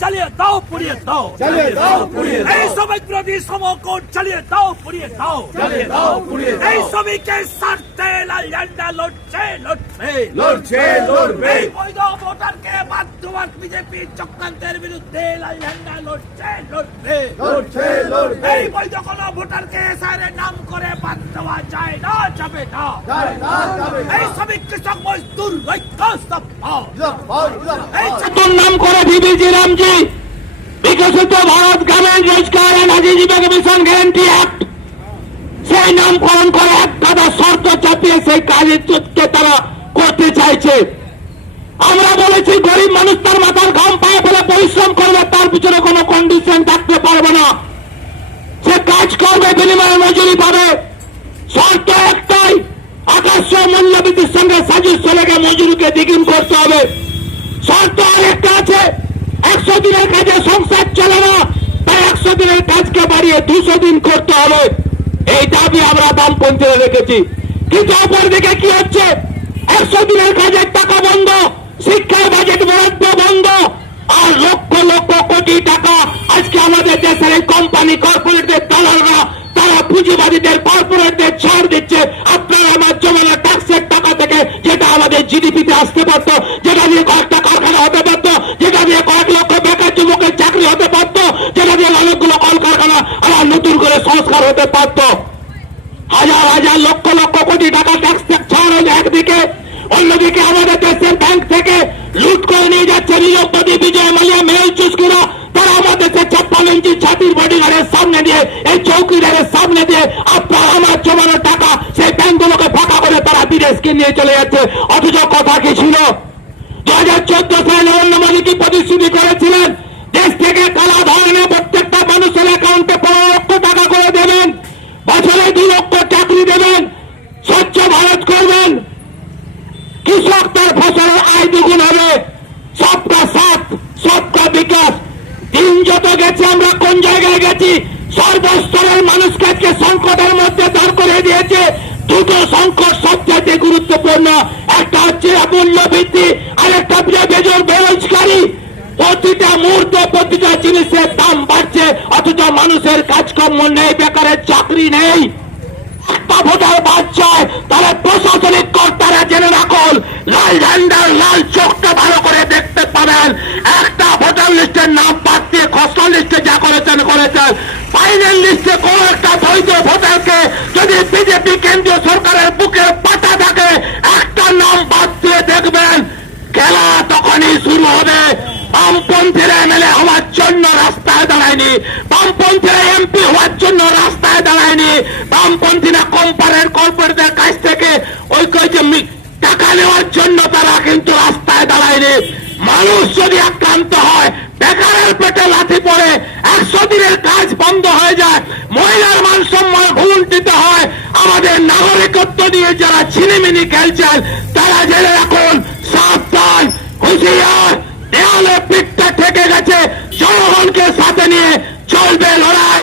চালিয়ে দাও পুড়িয়ে দাও এই শ্রমিক বিরোধী সমকোট চালিয়ে দাও পুড়িয়ে দাও এই শ্রমিকের স্বার্থে লাল ঝান্ডা লড়ছে এই বৈধ ভোটারকে বাধ্যবাধ বিজেপি চক্রান্তের বিরুদ্ধে লাল ঝান্ডা লড়ছে এই বৈধ কোন ভোটারকে এসআর নাম করে বাদ দেওয়া যায় না, যাবে না। এই শ্রমিক কৃষক মজদুর ঐক্য তোর নাম করে বিবিজি রামজি বিকশিত Bharat Gramin Rozgar and Ajeevika mission guarantee act সেই নামকরণ করে এক গাদা শর্ত চাপিয়ে সেই কাজকে তারা করতে চাইছে। আমরা বলেছি গরিব মানুষ তার মাথার ঘাম পায়ে ফেলে পরিশ্রম করবে, তার পিছনে কোনো কন্ডিশন থাকতে পারবে না, সে কাজ করবে, বিনিময়ে মজুরি পাবে। শর্ত একটাই, আকাশ মূল্যবৃদ্ধির সঙ্গে সাজুস্য লেগে মজুরিকে দ্বিগুণ করতে হবে। শর্ত আরেকটা আছে, 100 দিনের কাজে সংসার চলে না, তাই 100 দিনের কাজকে বাড়িয়ে 200 দিন করতে হবে। এই দাবি আমরা বামপন্থীরা রেখেছি। কিন্তু অপরদিকে কি হচ্ছে, 100 দিনের কাজের টাকা বন্ধ, শিক্ষার বাজেট বরাদ্দ বন্ধ, আর লক্ষ লক্ষ কোটি টাকা আজকে আমাদের দেশের এই কোম্পানি কর্পোরেটদের দালালরা তারা পুঁজিবাদীদের কর্পোরেটদের ছাড় দিচ্ছে। আপনারা আমার জমানো ট্যাক্সের টাকা থেকে যেটা আমাদের জিডিপিতে আসতে পারতো, যেটা দিয়ে কয়েকটা কারখানা হতে পারতো, যেটা দিয়ে কয়েক লক্ষ বেকার যুবকের চাকরি হতে পারতো, যেটা দিয়ে অনেকগুলো কলকারখানা আবার নতুন করে সংস্কার হতে পারতো, হাজার হাজার লক্ষ লক্ষ কোটি টাকা ট্যাক্স ছাড় হলে একদিকে, অন্যদিকে আমাদের দেশের ব্যাংক থেকে লুট করে নিয়ে যাচ্ছে নিয়োগবাদী বিজয় মালিয়া মেহুল চুস্কিরা। তারা আমাদের দেশের 56 ইঞ্চি ছাতির বডিগার্ডের সামনে দিয়ে, এই চৌকিদারের সামনে দিয়ে আপনার আমার জমানো টাকা সেই ব্যাংকগুলোকে ফাঁকা করে তারা বিদেশকে নিয়ে চলে যাচ্ছে। অথচ কথা কি ছিল, 2014 সালে নরেন্দ্র মোদী কি প্রতিশ্রুতি করেছিলেন, দেশ থেকে কালা ধরনের প্রত্যেকটা মানুষের অ্যাকাউন্টে 15 লক্ষ টাকা করে দেবেন, বছরে 2 লক্ষ চাকরি দেবেন, স্বচ্ছ ভারত করবেন, কৃষক তার ফসলের আয় দ্বিগুণ হবে, সবকা সাথ সবকা বিকাশ। দিন যত গেছে আমরা কোন জায়গায় গেছি, সর্বস্তরের মানুষকে আজকে সংকটের মধ্যে দাঁড় করে দিয়েছে। দুটো সংকট সবচেয়ে গুরুত্বপূর্ণ, একটা হচ্ছে মূল্য বৃদ্ধি, আর একটা বেরোজগারি। প্রতিটা মুহূর্তে প্রতিটা জিনিসের দাম বাড়ছে, অথচ মানুষের কাজকর্ম নেই, বেকারের চাকরি নেই। একটা ভোটার বাদ যায়, তাহলে প্রশাসনিক কর্তারা জেনে রাখুন, লাল ঝান্ডার লাল চোখটা ভালো করে দেখতে পাবেন। একটা ভোটার লিস্টের নাম বাদ দিয়ে খসড়া লিস্টে যা করেছেন, ফাইনাল লিস্টে কোন একটা বৈধ ভোটারকে যদি বিজেপি কেন্দ্রীয় সরকারের বুকে পাতা থাকে, একটা নাম বাদ দিয়ে দেখবেন খেলা তখনই শুরু হবে। বামপন্থীরা এমএলএ হওয়ার জন্য রাস্তায় দাঁড়ায়নি, বামপন্থীরা এমপি হওয়ার জন্য রাস্তায় দাঁড়ায়নি, বামপন্থীরা কর্পোরেটদের কাছ থেকে ওই টাকা নেওয়ার জন্য তারা কিন্তু রাস্তায় দাঁড়ায়নি। মানুষ যদি আক্রান্ত হয়, বেকারের পেটে লাথি পড়ে, 100 দিনের কাজ বন্ধ হয়ে যায়, মহিলার মান সম্মান ভুলুণ্ঠিত হয়, আমাদের নাগরিকত্ব নিয়ে যারা ছিনিমিনি খেলছেন তারা জেনে রাখুন, সাবধান, হুঁশিয়ার, দেয়ালে পিঠটা ঠেকে গেছে। জনগণকে সাথে নিয়ে চলবে লড়াই।